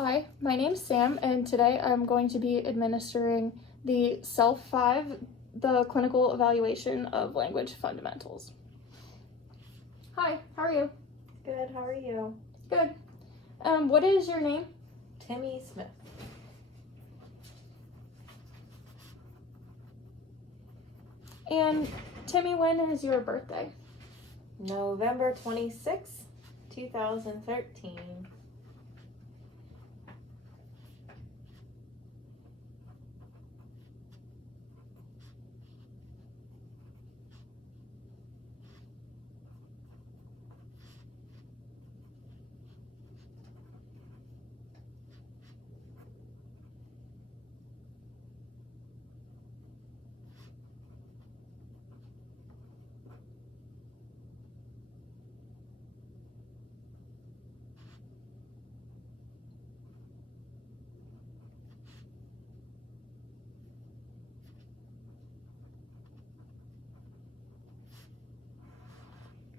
Hi, my name's Sam, and today I'm going to be administering the CELF5, the Clinical Evaluation of Language Fundamentals. Hi, how are you? Good, how are you? Good. What is your name? Timmy Smith. And Timmy, when is your birthday? November 26, 2013.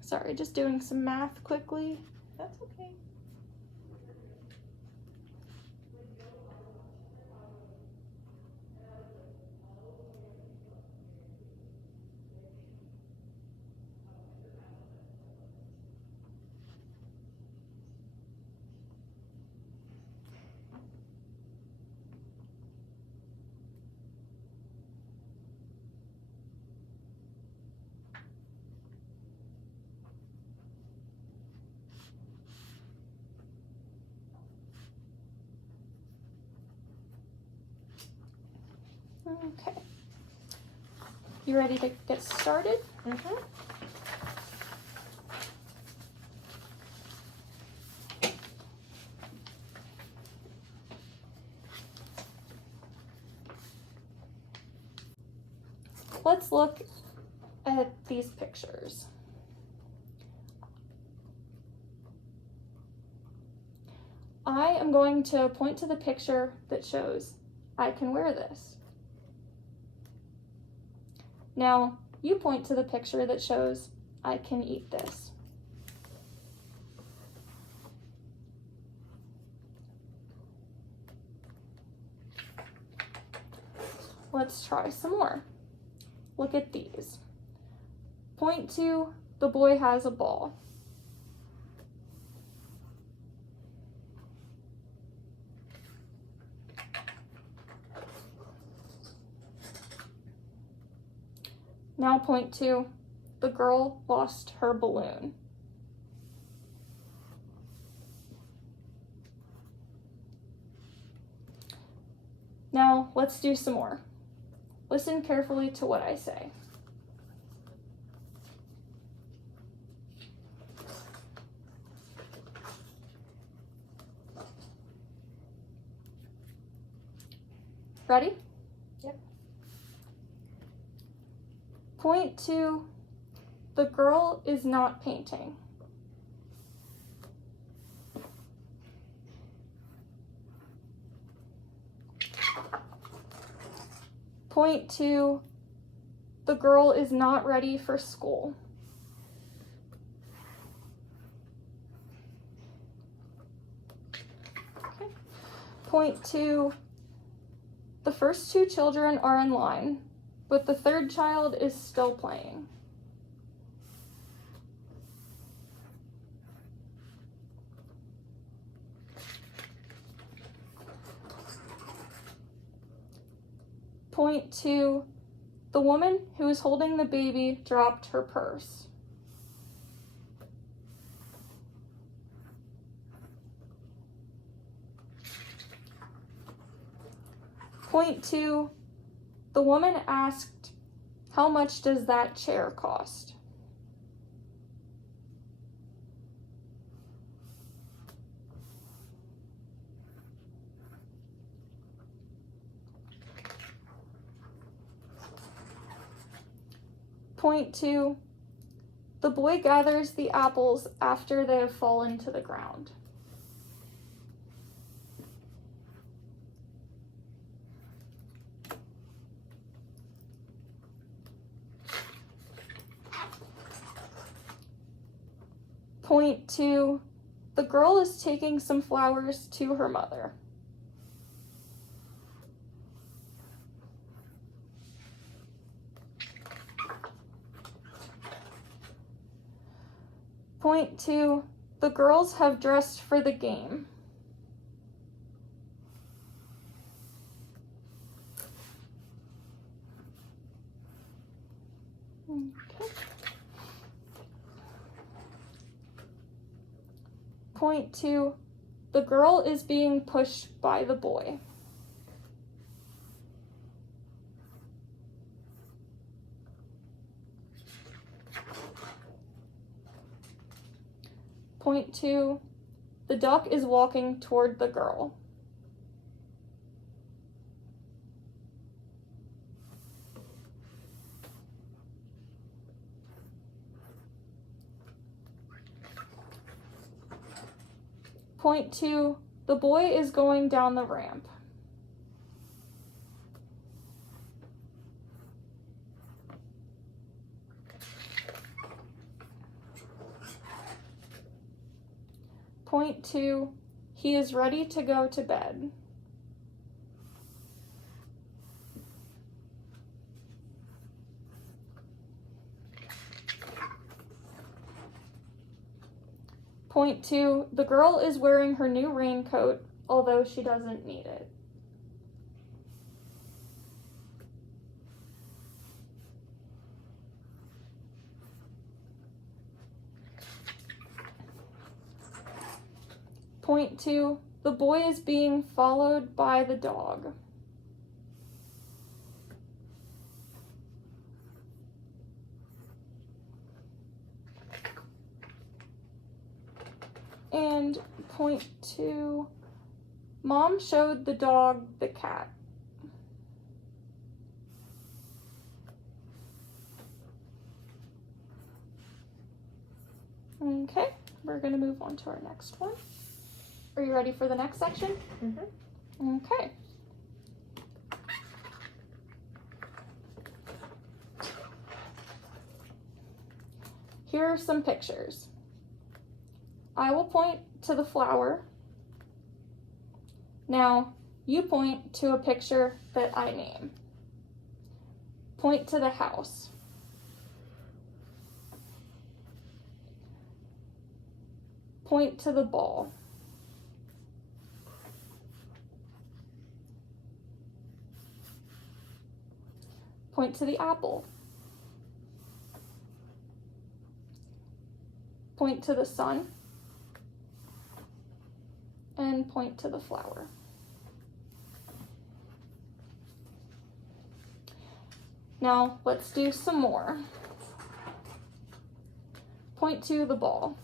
Sorry, just doing some math quickly. That's okay. Okay. You ready to get started? Mm-hmm. Let's look at these pictures. I am going to point to the picture that shows I can wear this. Now, you point to the picture that shows I can eat this. Let's try some more. Look at these. Point to the boy has a ball. Now point to the girl lost her balloon. Now let's do some more. Listen carefully to what I say. Ready? Yep. Point to the girl is not painting. Point to the girl is not ready for school. Okay. Point to the first two children are in line, but the third child is still playing. Point to the woman who is holding the baby dropped her purse. Point to the woman asked, "How much does that chair cost?" Point to the boy gathers the apples after they have fallen to the ground. Point to the girl is taking some flowers to her mother. Point 2, the girls have dressed for the game. Okay. Point 2, the girl is being pushed by the boy. Point 2, the duck is walking toward the girl. Point 2, the boy is going down the ramp. Point 2, he is ready to go to bed. Point 2, the girl is wearing her new raincoat, although she doesn't need it. Point 2, the boy is being followed by the dog. And point 2, Mom showed the dog the cat. Okay, we're going to move on to our next one. Are you ready for the next section? Mm-hmm. Okay. Here are some pictures. I will point to the flower. Now, you point to a picture that I name. Point to the house. Point to the ball. Point to the apple. Point to the sun. And point to the flower. Now, let's do some more. Point to the ball.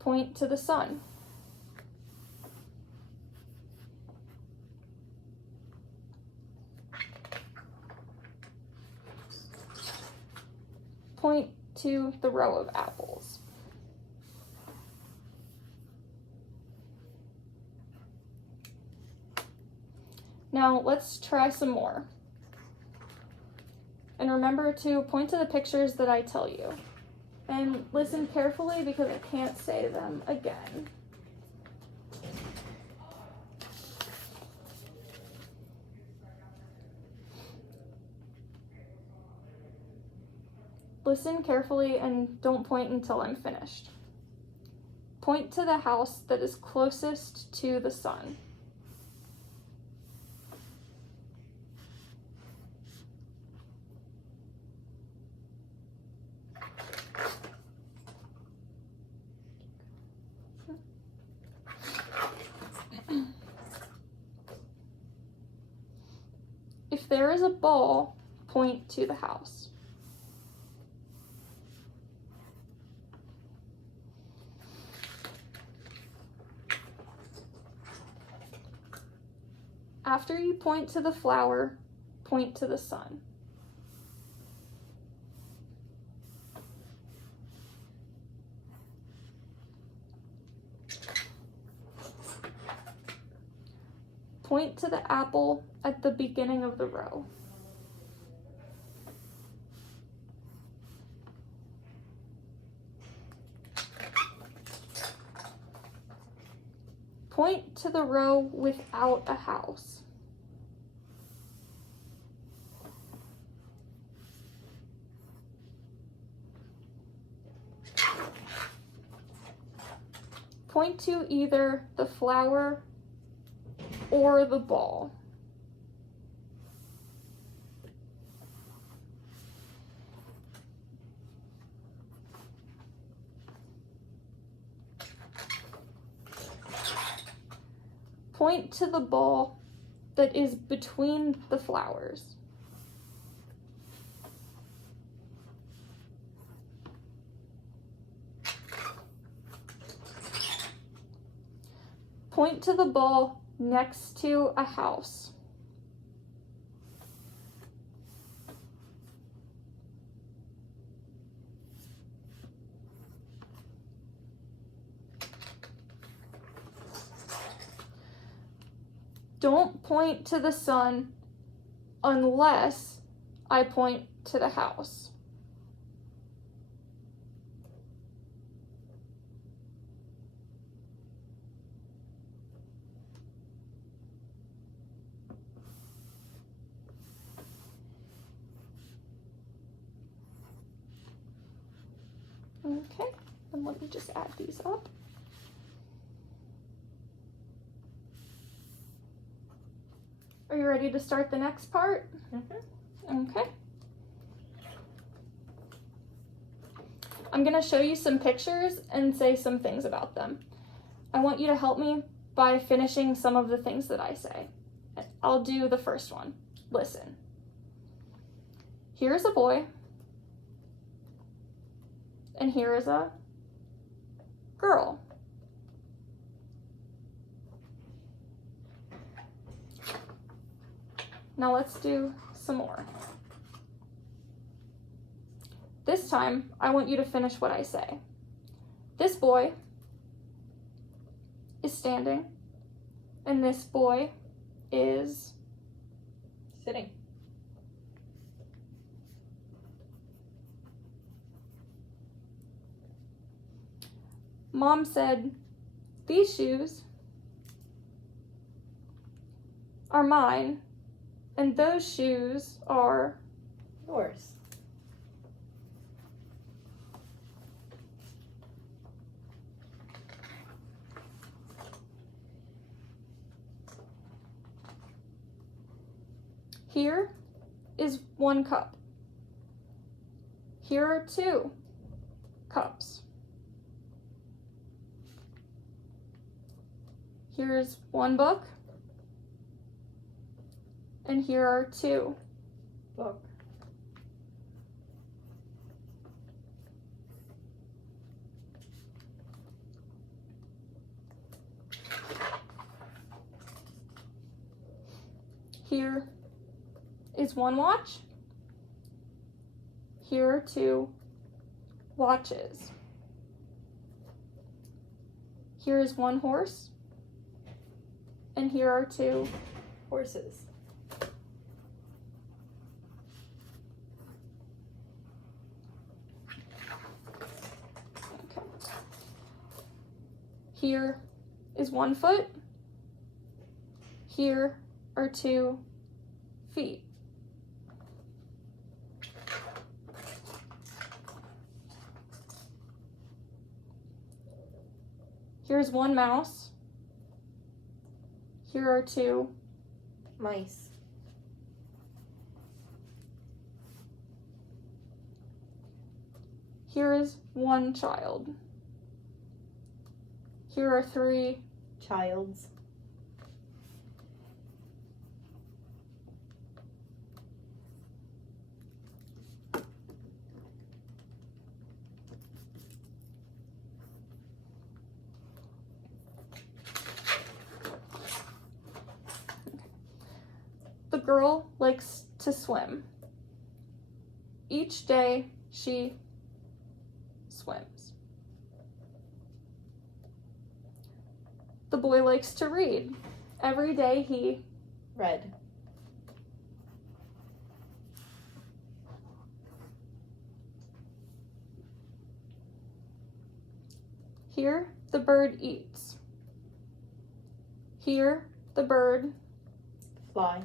Point to the sun. Point to the row of apples. Now let's try some more. And remember to point to the pictures that I tell you. And listen carefully because I can't say them again. Listen carefully and don't point until I'm finished. Point to the house that is closest to the sun. If there is a ball, point to the house. After you point to the flower, point to the sun. Point to the apple at the beginning of the row. Point to the row without a house. Point to either the flower or the ball. Point to the ball that is between the flowers. Point to the ball next to a house. Don't point to the sun unless I point to the house. Okay, and let me just add these up. Are you ready to start the next part? Okay. I'm gonna show you some pictures and say some things about them. I want you to help me by finishing some of the things that I say. I'll do the first one. Listen. Here's a boy. And here is a girl. Now let's do some more. This time, I want you to finish what I say. This boy is standing, and this boy is Sitting. Mom said, these shoes are mine, and those shoes are Yours. Here is 1 cup. Here are 2 cups. Here is 1 book. And here are 2. Book. Here is 1 watch. Here are 2 watches. Here is 1 horse. And here are 2 Horses. Okay. Here is 1 foot. Here are 2 feet. Here's 1 mouse. Here are 2 Mice. Here is 1 child. Here are 3 Childs. The girl likes to swim. Each day she swims. The boy likes to read. Every day he Red. Here the bird eats. Here, the bird. Fly.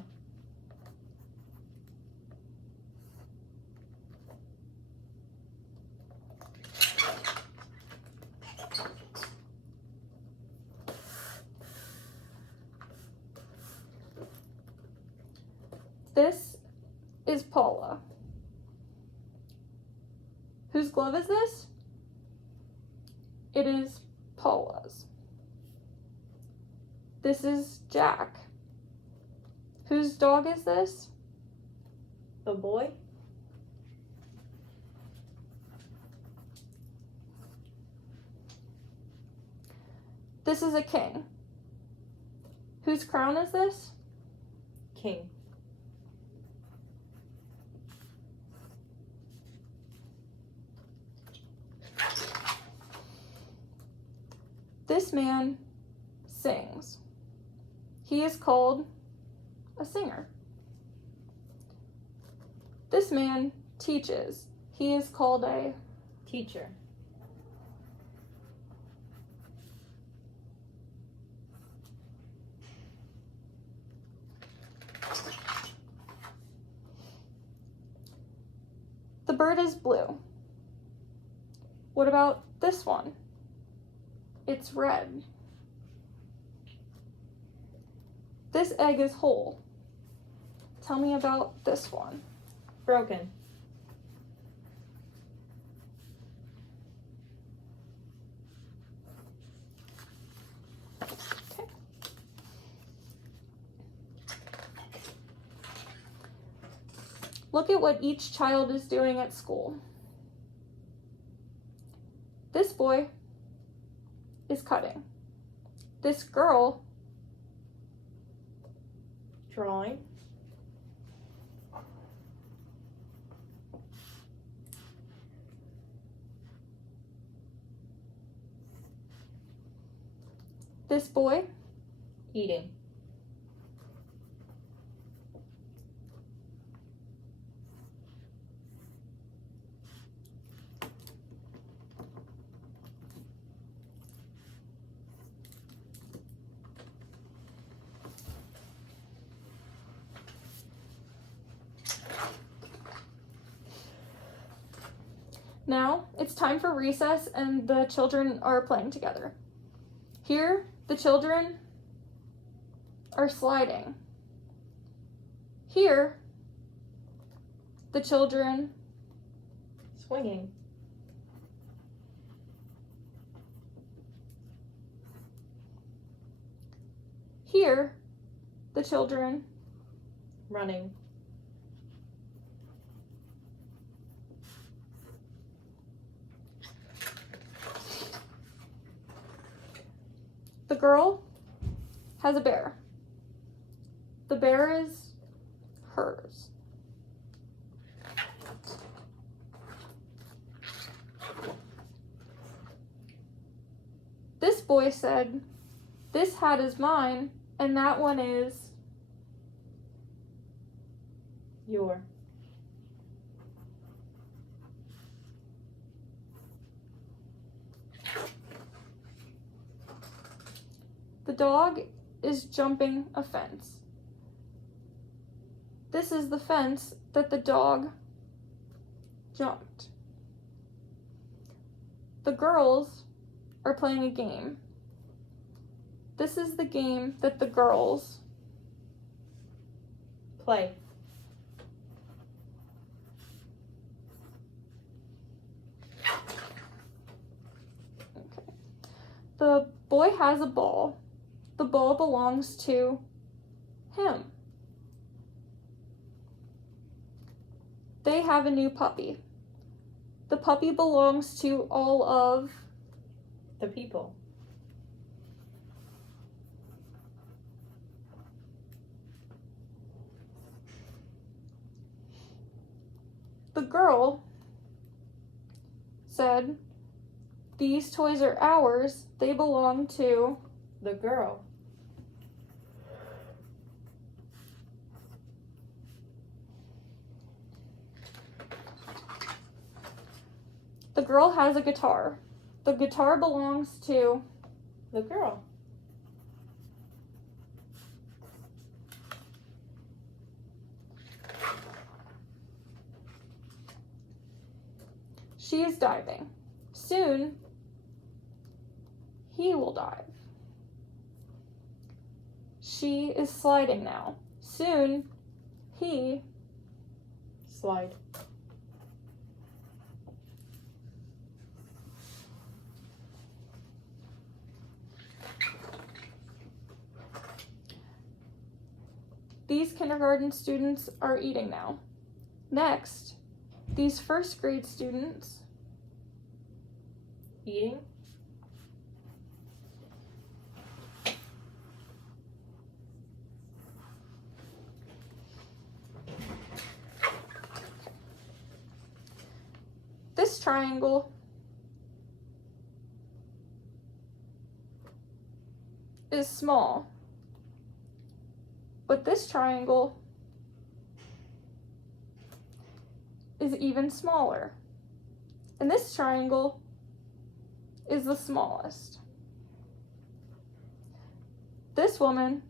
This is Paula. Whose glove is this? It is Paula's. This is Jack. Whose dog is this? The boy. This is a king. Whose crown is this? King. This man sings. He is called a singer. This man teaches. He is called a Teacher. The bird is blue. What about this one? It's red. This egg is whole. Tell me about this one. Broken. Okay. Look at what each child is doing at school. This boy is cutting. This girl Drawing. this boy Eating. Now it's time for recess and the children are playing together. Here, the children are sliding. Here, the children Swinging. here, the children Running. The girl has a bear. The bear is hers. This boy said, "This hat is mine, and that one is." Your. The dog is jumping a fence. This is the fence that the dog jumped. The girls are playing a game. This is the game that the girls Play. Okay. The boy has a ball. The ball belongs to him. They have a new puppy. The puppy belongs to all of The people. the girl said, "These toys are ours. They belong to." The girl. The girl has a guitar. The guitar belongs to. The girl. She is diving. Soon, he will dive. She is sliding now. Soon, he Slide. These kindergarten students are eating now. Next, these first grade students Eating. This triangle is small, but this triangle is even smaller. And this triangle is the smallest. This woman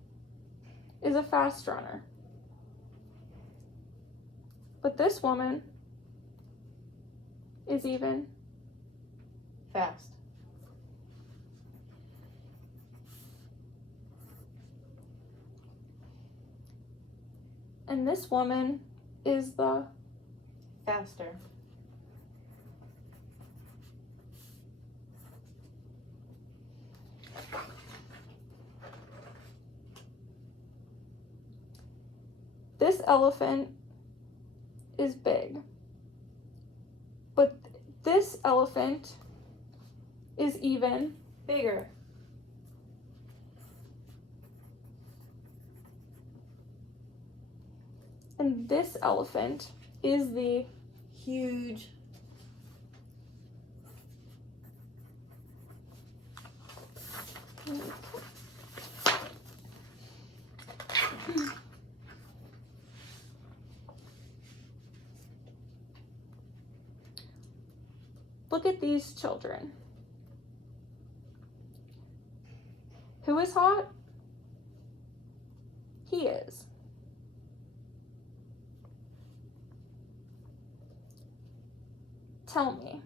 is a fast runner, but this woman is even Fast. and this woman is the Faster. This elephant is big, but this elephant is even Bigger. and this elephant is the Huge. Look at these children. Who is hot? He is. Tell me,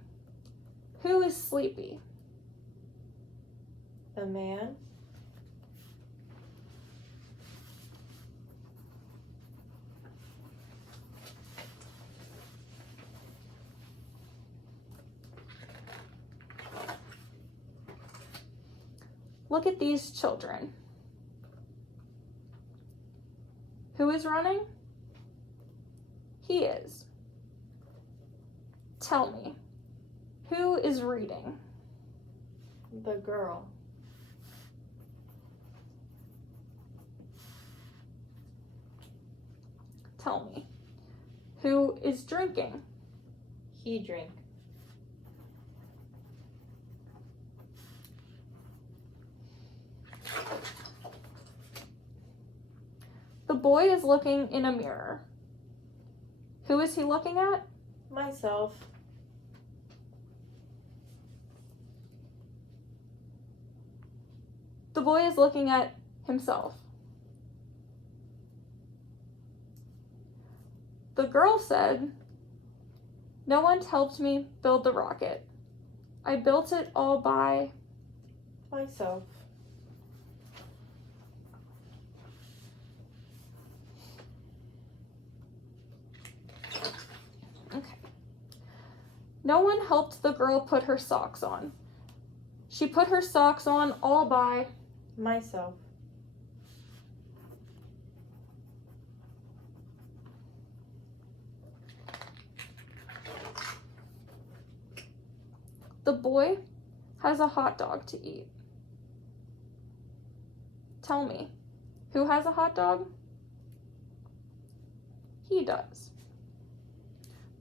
who is sleepy? The man. Look at these children. Who is running? He is. Tell me, who is reading? The girl. Tell me, who is drinking? He drink. The boy is looking in a mirror. Who is he looking at? Myself. The boy is looking at himself. The girl said, "No one helped me build the rocket. I built it all by..." Myself. Okay. No one helped the girl put her socks on. She put her socks on all by... Myself. The boy has a hot dog to eat. Tell me, who has a hot dog? He does.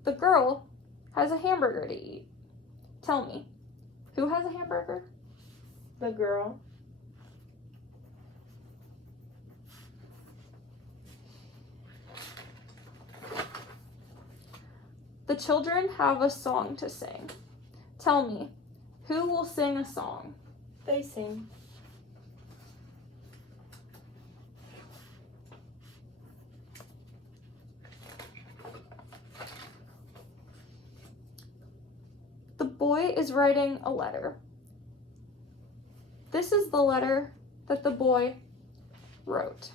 The girl has a hamburger to eat. Tell me, who has a hamburger? The girl. The children have a song to sing. Tell me, who will sing a song? They sing. boy is writing a letter. This is the letter that the boy wrote.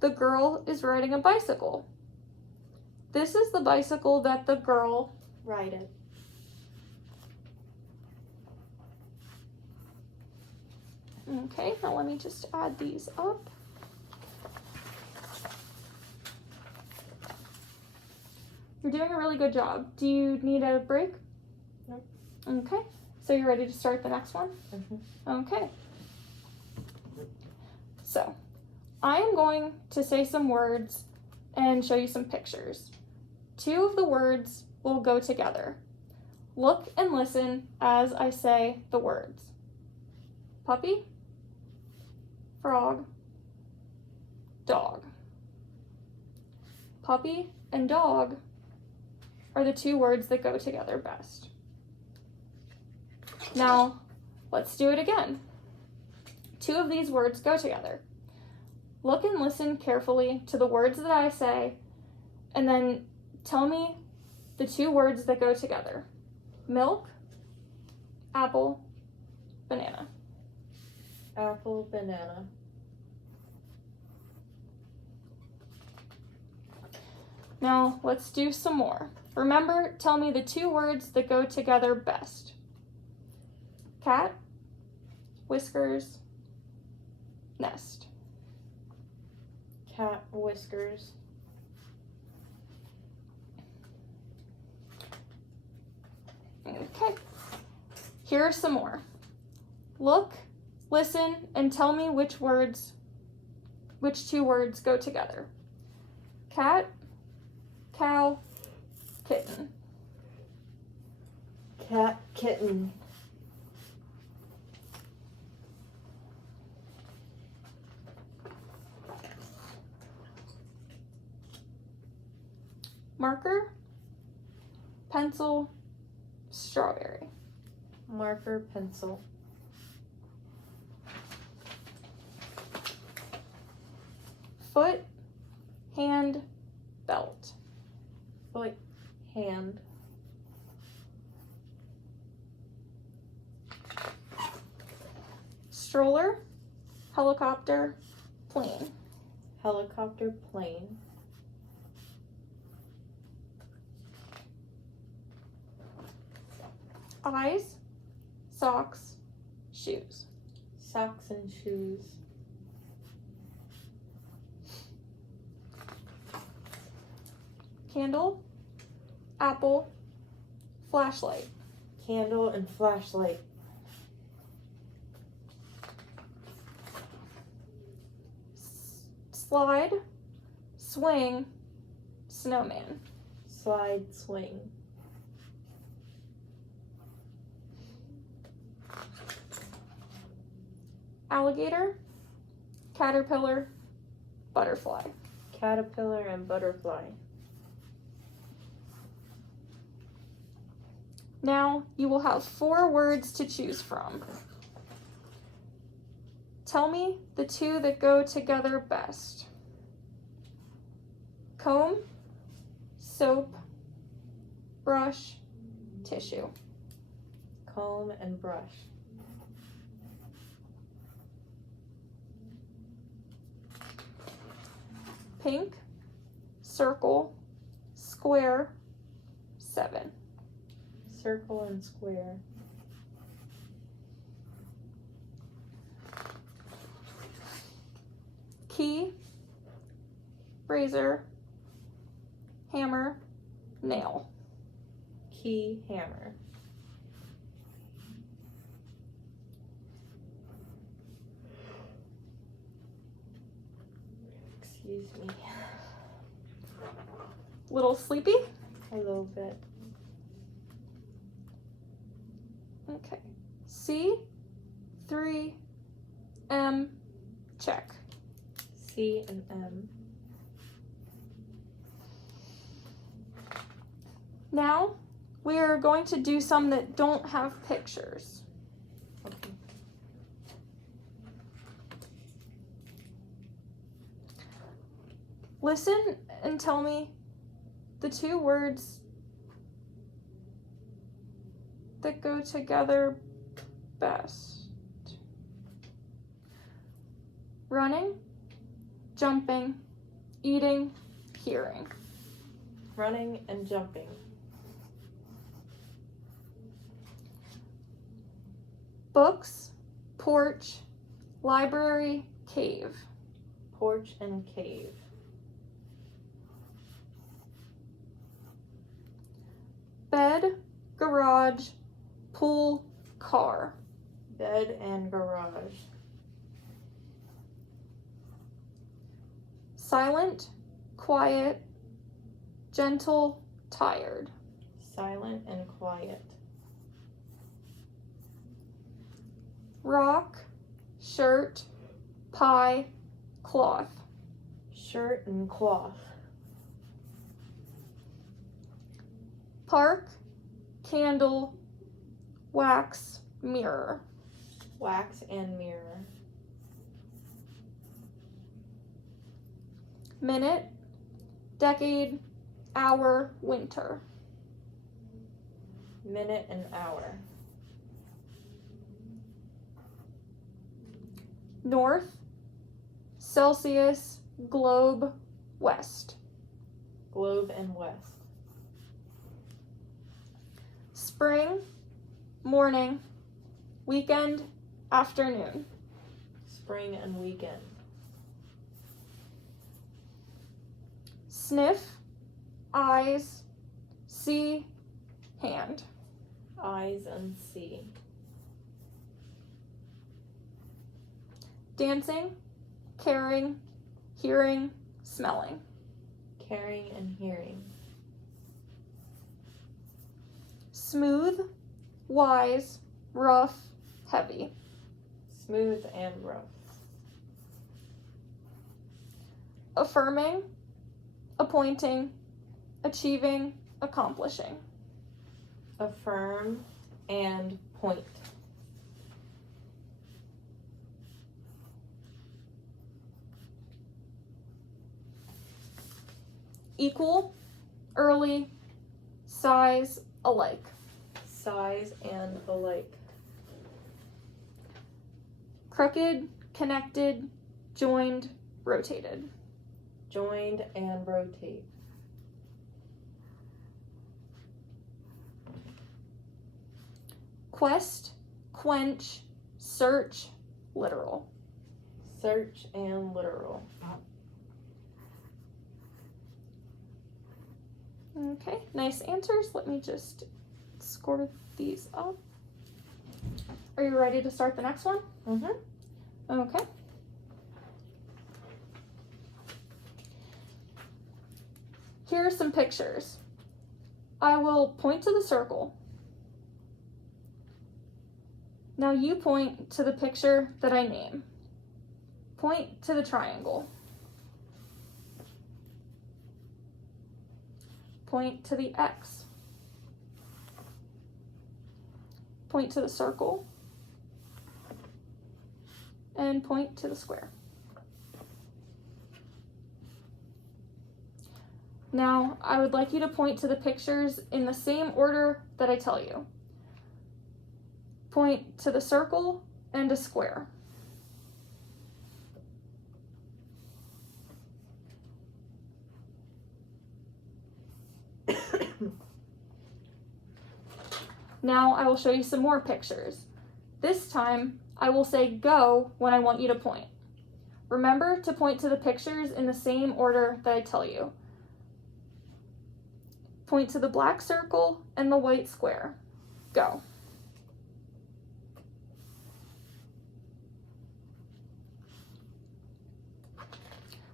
The girl is riding a bicycle. This is the bicycle that the girl Write it. Okay, now let me just add these up. You're doing a really good job. Do you need a break? No. Okay, so you're ready to start the next one? Okay. So, I am going to say some words and show you some pictures. Two of the words will go together. Look and listen as I say the words. Puppy, frog, dog. Puppy and dog are the two words that go together best. Now, let's do it again. Two of these words go together. Look and listen carefully to the words that I say, and then tell me the two words that go together. Milk, apple, banana. Apple, banana. Now, let's do some more. Remember, tell me the two words that go together best. Cat, whiskers, nest. Cat, whiskers. Okay. Here are some more. Look, listen, and tell me which two words go together. Cat, cow, kitten. Cat, kitten. Marker, pencil, strawberry. Marker, pencil. Foot, hand, belt. Foot, hand. Stroller, helicopter, plane. Helicopter, plane. Eyes, socks, shoes. Socks and shoes. Candle, apple, flashlight. Candle and flashlight. Slide, swing, snowman. Slide, swing. Alligator, caterpillar, butterfly. Caterpillar and butterfly. Now you will have 4 words to choose from. Tell me the two that go together best. Comb, soap, brush, tissue. Comb and brush. Pink, circle, square, 7. Circle and square. Key, razor, hammer, nail. Key, hammer. Excuse me. Little sleepy? A little bit. Okay. C, 3, M, check. C and M. Now, we are going to do some that don't have pictures. Okay. Listen and tell me the two words that go together best. Running, jumping, eating, hearing. Running and jumping. Books, porch, library, cave. Porch and cave. Bed, garage, pool, car. Bed and garage. Silent, quiet, gentle, tired. Silent and quiet. Rock, shirt, pie, cloth. Shirt and cloth. Park, candle, wax, mirror. Wax and mirror. Minute, decade, hour, winter. Minute and hour. North, Celsius, globe, west. Globe and west. Spring, morning, weekend, afternoon. Spring and weekend. Sniff, eyes, see, hand. Eyes and see. Dancing, caring, hearing, smelling. Caring and hearing. Smooth, wise, rough, heavy. Smooth and rough. Affirming, appointing, achieving, accomplishing. Affirm and point. Equal, early, size, alike. Size and alike. Crooked, connected, joined, rotated. Joined and rotate. Quest, quench, search, literal. Search and literal. Okay, nice answers. Let me just score these up. Are you ready to start the next one? Mm-hmm. Okay. Here are some pictures. I will point to the circle. Now you point to the picture that I name. Point to the triangle. Point to the X. Point to the circle. And point to the square. Now, I would like you to point to the pictures in the same order that I tell you. Point to the circle and a square. Now I will show you some more pictures. This time, I will say go when I want you to point. Remember to point to the pictures in the same order that I tell you. Point to the black circle and the white square. Go.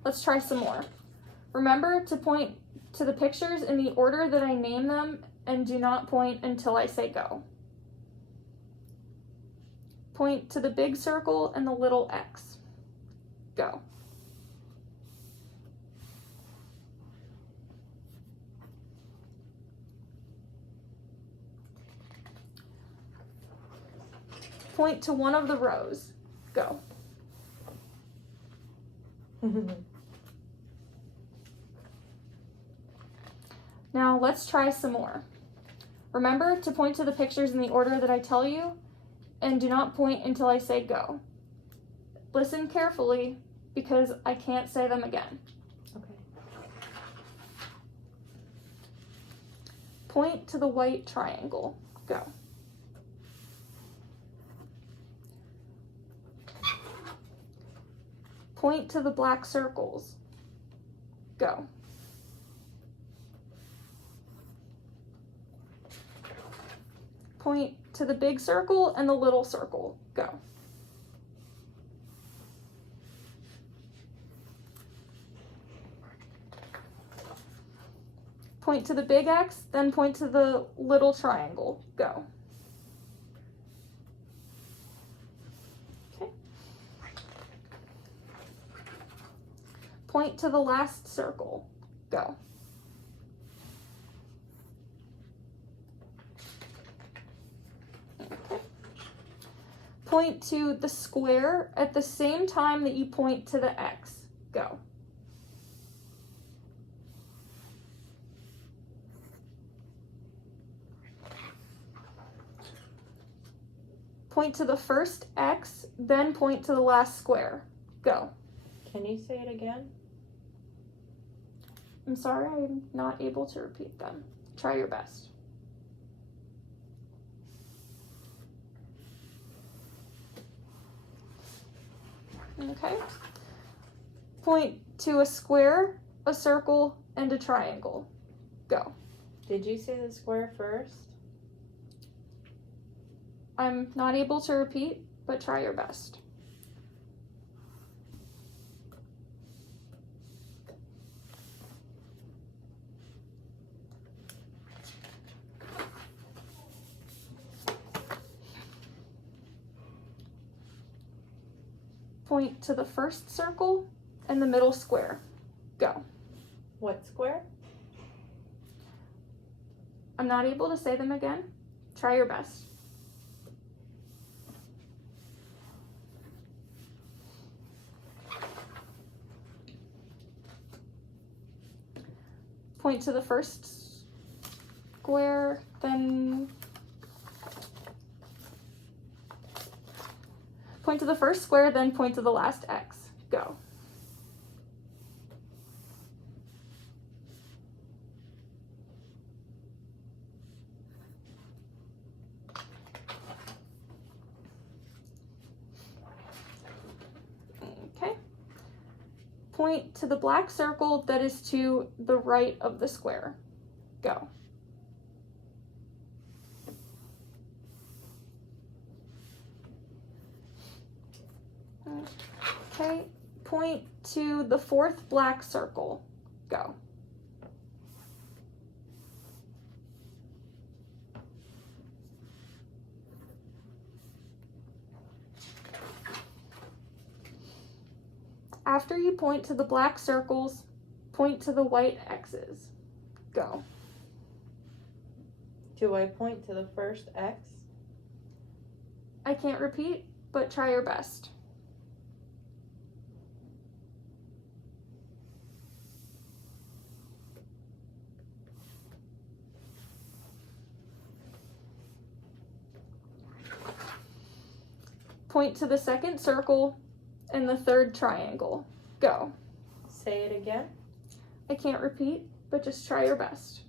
Let's try some more. Remember to point to the pictures in the order that I name them and do not point until I say go. Point to the big circle and the little X. Go. Point to one of the rows. Go. Now let's try some more. Remember to point to the pictures in the order that I tell you, and do not point until I say go. Listen carefully because I can't say them again. Okay. Point to the white triangle. Go. Point to the black circles. Go. Point to the big circle and the little circle. Go. Point to the big X, then point to the little triangle. Go. Okay. Point to the last circle. Go. Okay. Point to the square at the same time that you point to the X. Go. Point to the first X, then point to the last square. Go. Can you say it again? I'm sorry, I'm not able to repeat them. Try your best. Okay. Point to a square, a circle, and a triangle. Go. Did you say the square first? I'm not able to repeat, but try your best. Point to the first circle and the middle square. Go. What square? I'm not able to say them again. Try your best. Point to the first square, then point to the first square, then point to the last X. Go. Okay. Point to the black circle that is to the right of the square. Go. Okay, point to the fourth black circle. Go. After you point to the black circles, point to the white X's. Go. Do I point to the first X? I can't repeat, but try your best. Point to the second circle and the third triangle. Go. Say it again. I can't repeat, but just try your best.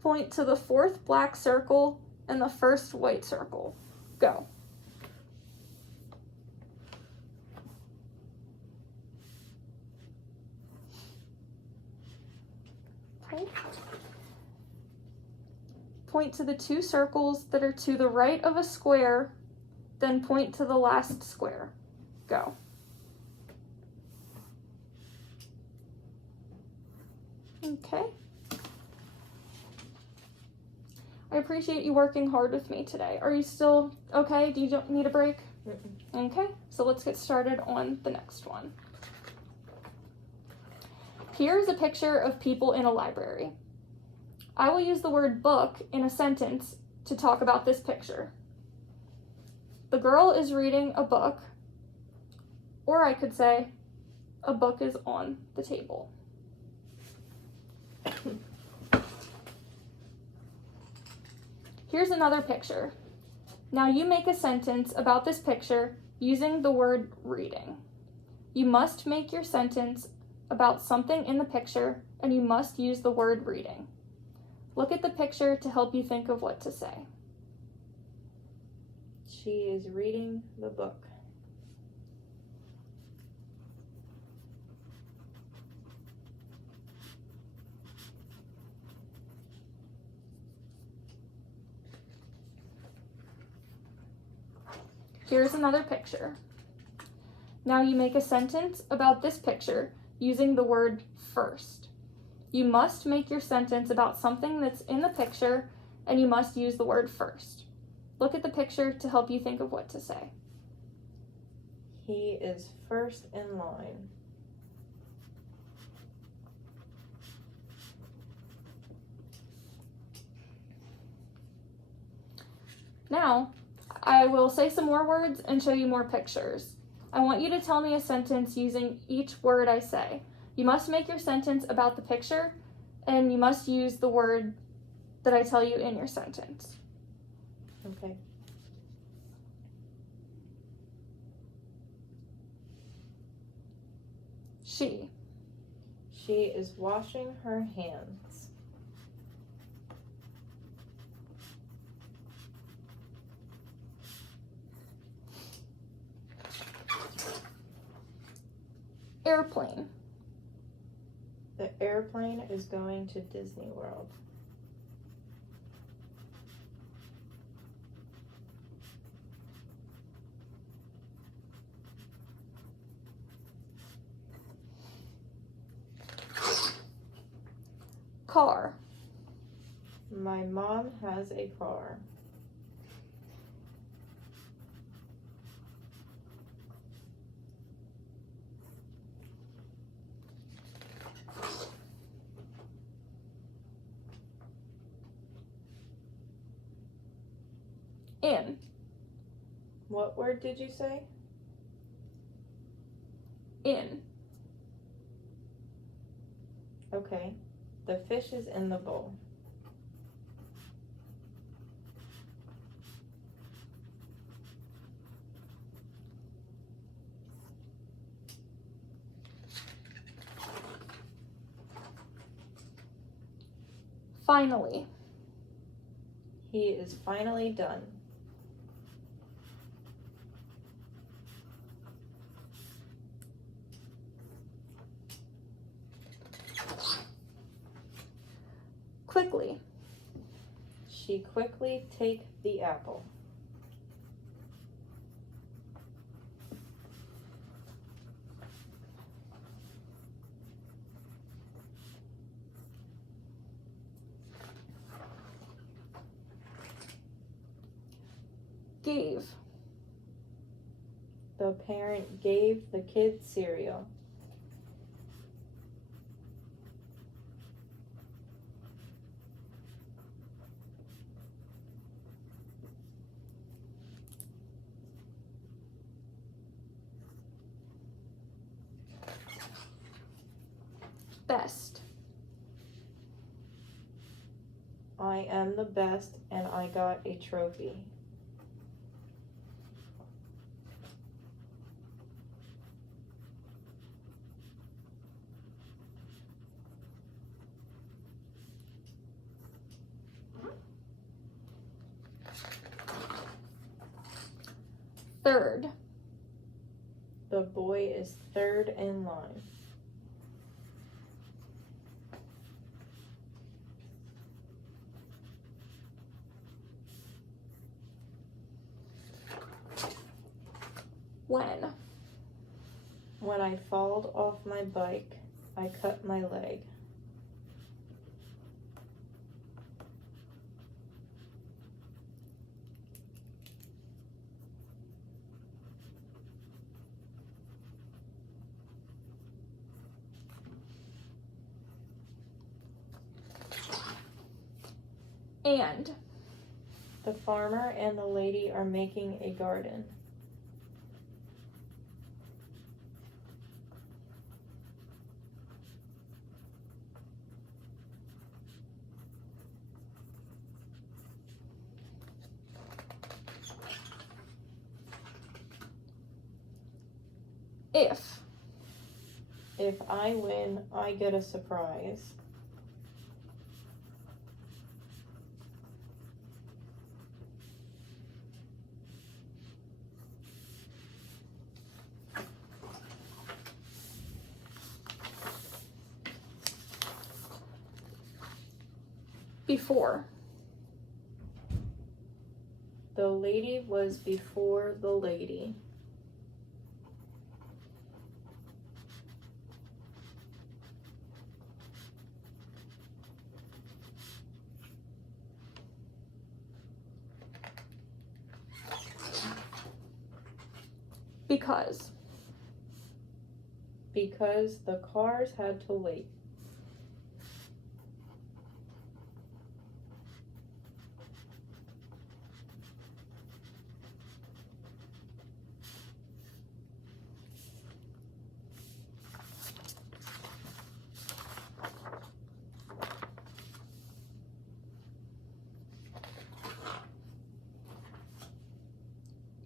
Point to the fourth black circle and the first white circle. Go. Okay. Point to the two circles that are to the right of a square, then point to the last square. Go. Okay. I appreciate you working hard with me today. Are you still okay? Do you need a break? Mm-mm. Okay, so let's get started on the next one. Here's a picture of people in a library. I will use the word book in a sentence to talk about this picture. The girl is reading a book, or I could say, a book is on the table. Here's another picture. Now you make a sentence about this picture using the word reading. You must make your sentence about something in the picture, and you must use the word reading. Look at the picture to help you think of what to say. She is reading the book. Here's another picture. Now you make a sentence about this picture using the word first. You must make your sentence about something that's in the picture, and you must use the word first. Look at the picture to help you think of what to say. He is first in line. Now, I will say some more words and show you more pictures. I want you to tell me a sentence using each word I say. You must make your sentence about the picture, and you must use the word that I tell you in your sentence. Okay. She. She is washing her hands. Airplane. The airplane is going to Disney World. Car. My mom has a car. In. What word did you say? In. Okay. The fish is in the bowl. Finally. He is finally done. Quickly. She quickly take the apple. Gave. The parent gave the kid cereal. Best. I am the best and I got a trophy. Third. The boy is third in line. When. When I falled off my bike, I cut my leg. And. The farmer and the lady are making a garden. If I win, I get a surprise. Before. The lady was before the lady. Because. Because the cars had to wait.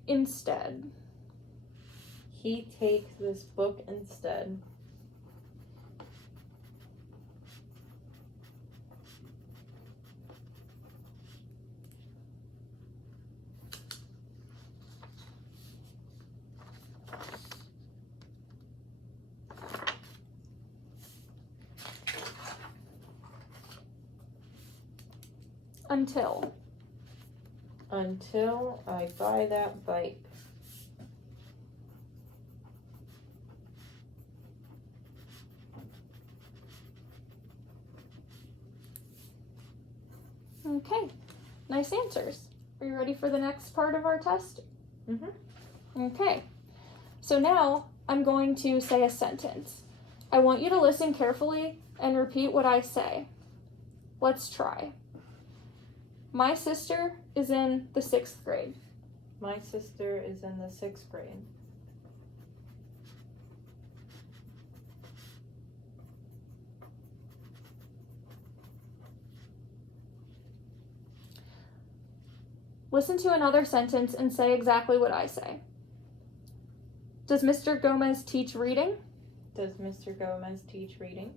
Instead. He takes this book instead. Until I buy that bike. Okay, nice answers. Are you ready for the next part of our test? Okay, so now I'm going to say a sentence. I want you to listen carefully and repeat what I say. Let's try. My sister is in the 6th grade. My sister is in the 6th grade. Listen to another sentence and say exactly what I say. Does Mr. Gomez teach reading? Does Mr. Gomez teach reading?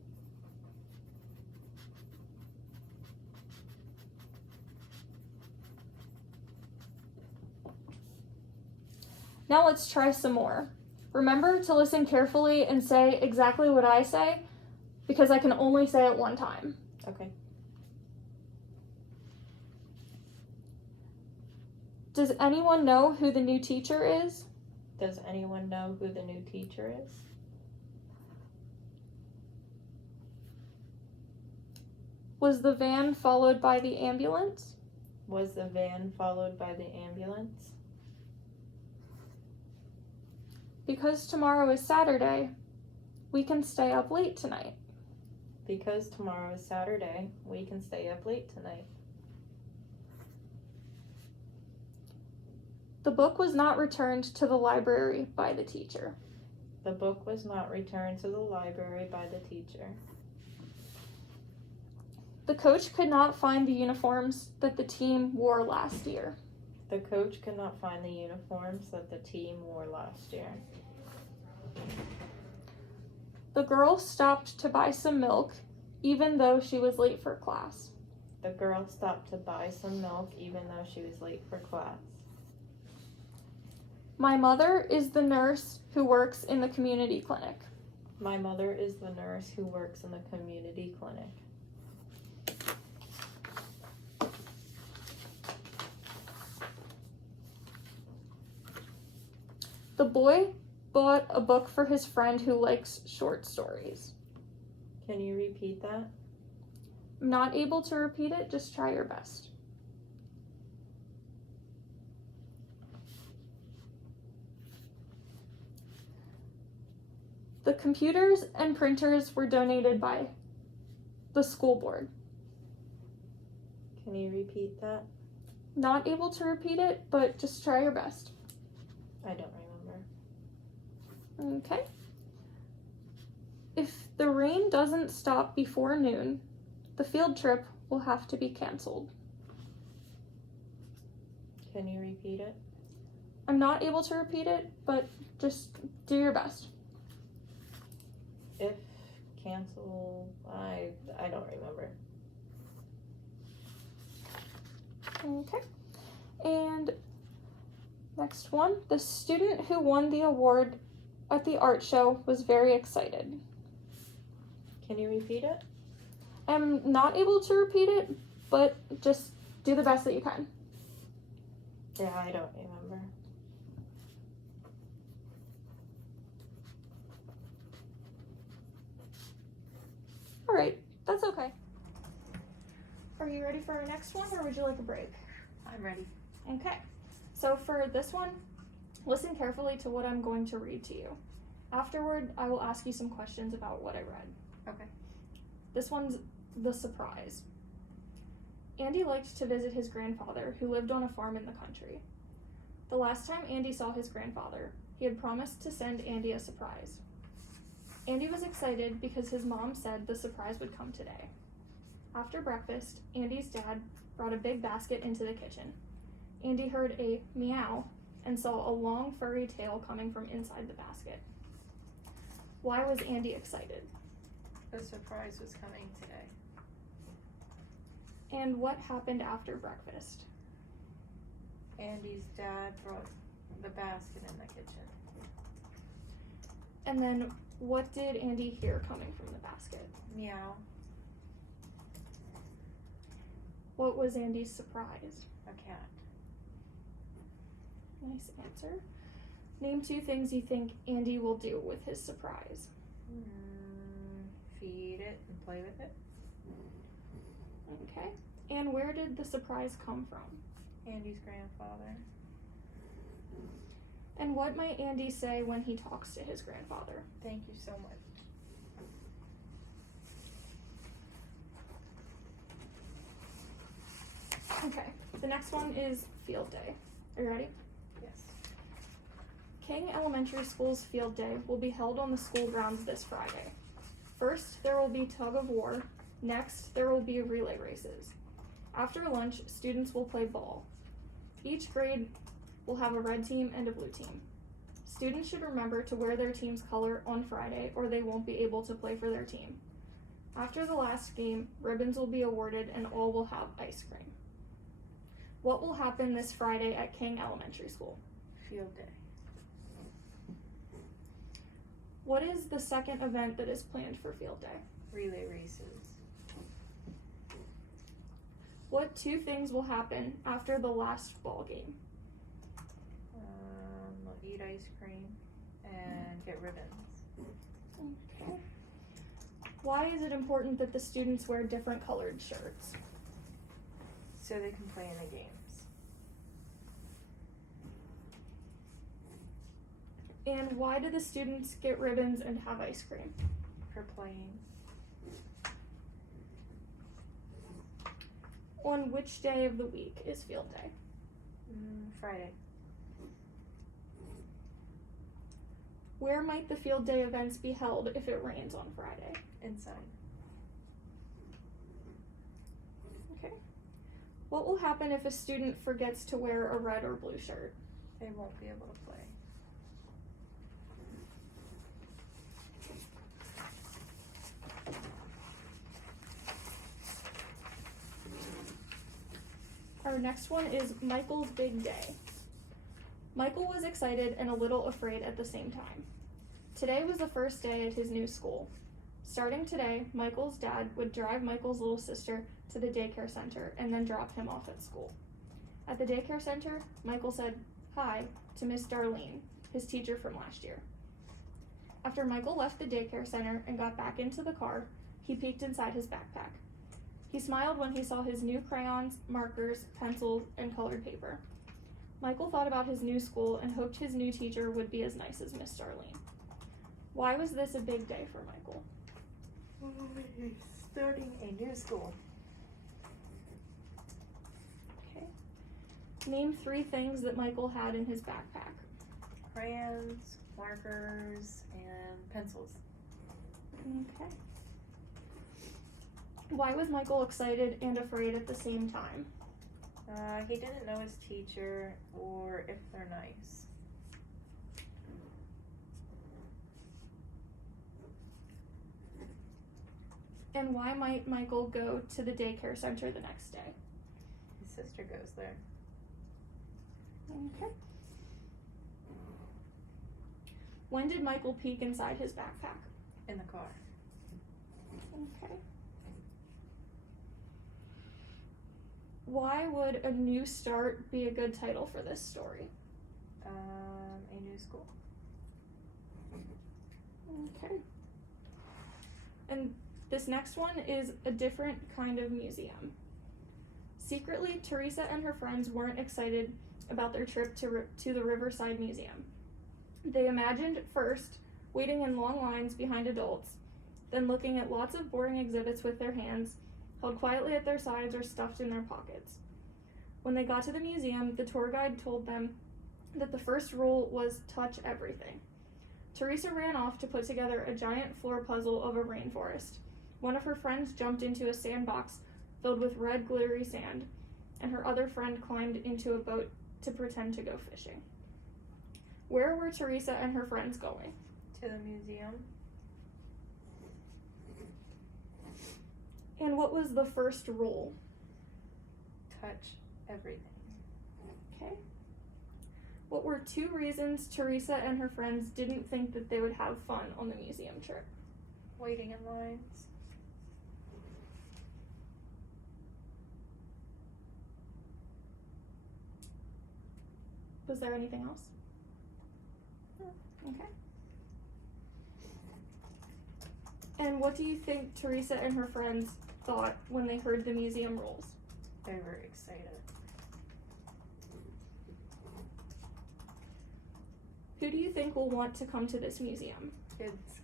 Now let's try some more. Remember to listen carefully and say exactly what I say, because I can only say it one time. Okay. Does anyone know who the new teacher is? Does anyone know who the new teacher is? Was the van followed by the ambulance? Was the van followed by the ambulance? Because tomorrow is Saturday, we can stay up late tonight. Because tomorrow is Saturday, we can stay up late tonight. The book was not returned to the library by the teacher. The book was not returned to the library by the teacher. The coach could not find the uniforms that the team wore last year. The coach could not find the uniforms that the team wore last year. The girl stopped to buy some milk, even though she was late for class. The girl stopped to buy some milk, even though she was late for class. My mother is the nurse who works in the community clinic. My mother is the nurse who works in the community clinic. The boy bought a book for his friend who likes short stories. Can you repeat that? I'm not able to repeat it, just try your best. The computers and printers were donated by the school board. Can you repeat that? Not able to repeat it, but just try your best. I don't remember. Okay. If the rain doesn't stop before noon, the field trip will have to be canceled. Can you repeat it? I'm not able to repeat it, but just do your best. If cancel, I don't remember. Okay. And next one, the student who won the award at the art show was very excited. Can you repeat it? I'm not able to repeat it, but just do the best that you can. Yeah, I don't remember. All right, that's okay. Are you ready for our next one, or would you like a break? I'm ready. Okay, so for this one, listen carefully to what I'm going to read to you. Afterward, I will ask you some questions about what I read. Okay. This one's the surprise. Andy liked to visit his grandfather, who lived on a farm in the country. The last time Andy saw his grandfather, he had promised to send Andy a surprise. Andy was excited because his mom said the surprise would come today. After breakfast, Andy's dad brought a big basket into the kitchen. Andy heard a meow and saw a long furry tail coming from inside the basket. Why was Andy excited? The surprise was coming today. And what happened after breakfast? Andy's dad brought the basket in the kitchen. And then what did Andy hear coming from the basket? Meow. What was Andy's surprise? A cat. Nice answer. Name 2 things you think Andy will do with his surprise. Feed it and play with it. Okay. And where did the surprise come from? Andy's grandfather. And what might Andy say when he talks to his grandfather? Thank you so much. Okay. The next one is field day. Are you ready? Yes. King Elementary School's field day will be held on the school grounds this Friday. First, there will be tug of war. Next, there will be relay races. After lunch, students will play ball. Each grade will have a red team and a blue team. Students should remember to wear their team's color on Friday or they won't be able to play for their team. After the last game, ribbons will be awarded and all will have ice cream. What will happen this Friday at King Elementary School? Field day. What is the second event that is planned for field day? Relay races. What 2 things will happen after the last ball game? We'll eat ice cream and get ribbons. Okay. Why is it important that the students wear different colored shirts? So they can play in the games. And why do the students get ribbons and have ice cream? For playing. On which day of the week is field day? Friday. Where might the field day events be held if it rains on Friday? Inside. Okay. What will happen if a student forgets to wear a red or blue shirt? They won't be able to play. Our next one is Michael's big day. Michael was excited and a little afraid at the same time. Today was the first day at his new school. Starting today, Michael's dad would drive Michael's little sister to the daycare center and then drop him off at school. At the daycare center, Michael said hi to Miss Darlene, his teacher from last year. After Michael left the daycare center and got back into the car, he peeked inside his backpack. He smiled when he saw his new crayons, markers, pencils, and colored paper. Michael thought about his new school and hoped his new teacher would be as nice as Miss Darlene. Why was this a big day for Michael? He's starting a new school. Okay. Name 3 things that Michael had in his backpack. Crayons, markers, and pencils. Okay. Why was Michael excited and afraid at the same time? He didn't know his teacher or if they're nice. And why might Michael go to the daycare center the next day? His sister goes there. Okay. When did Michael peek inside his backpack? In the car. Okay. Why would A New Start be a good title for this story? A new school. Okay. And this next one is a different kind of museum. Secretly, Teresa and her friends weren't excited about their trip to the Riverside Museum. They imagined first waiting in long lines behind adults, then looking at lots of boring exhibits with their hands held quietly at their sides or stuffed in their pockets. When they got to the museum, the tour guide told them that the first rule was touch everything. Teresa ran off to put together a giant floor puzzle of a rainforest. One of her friends jumped into a sandbox filled with red glittery sand, and her other friend climbed into a boat to pretend to go fishing. Where were Teresa and her friends going? To the museum. And what was the first rule? Touch everything. Okay. What were 2 reasons Teresa and her friends didn't think that they would have fun on the museum trip? Waiting in lines. Was there anything else? Okay. And what do you think Teresa and her friends thought when they heard the museum rules? They were excited. Who do you think will want to come to this museum? Kids.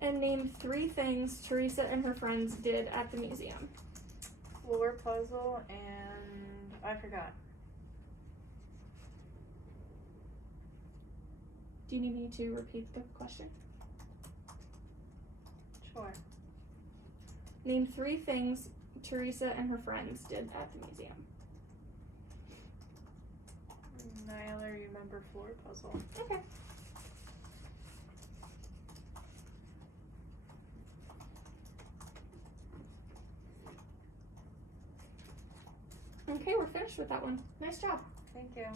And name 3 things Teresa and her friends did at the museum. Floor puzzle and I forgot. Do you need me to repeat the question? Sure. Name 3 things Teresa and her friends did at the museum. I only remember floor puzzle. Okay. Okay, we're finished with that one. Nice job. Thank you.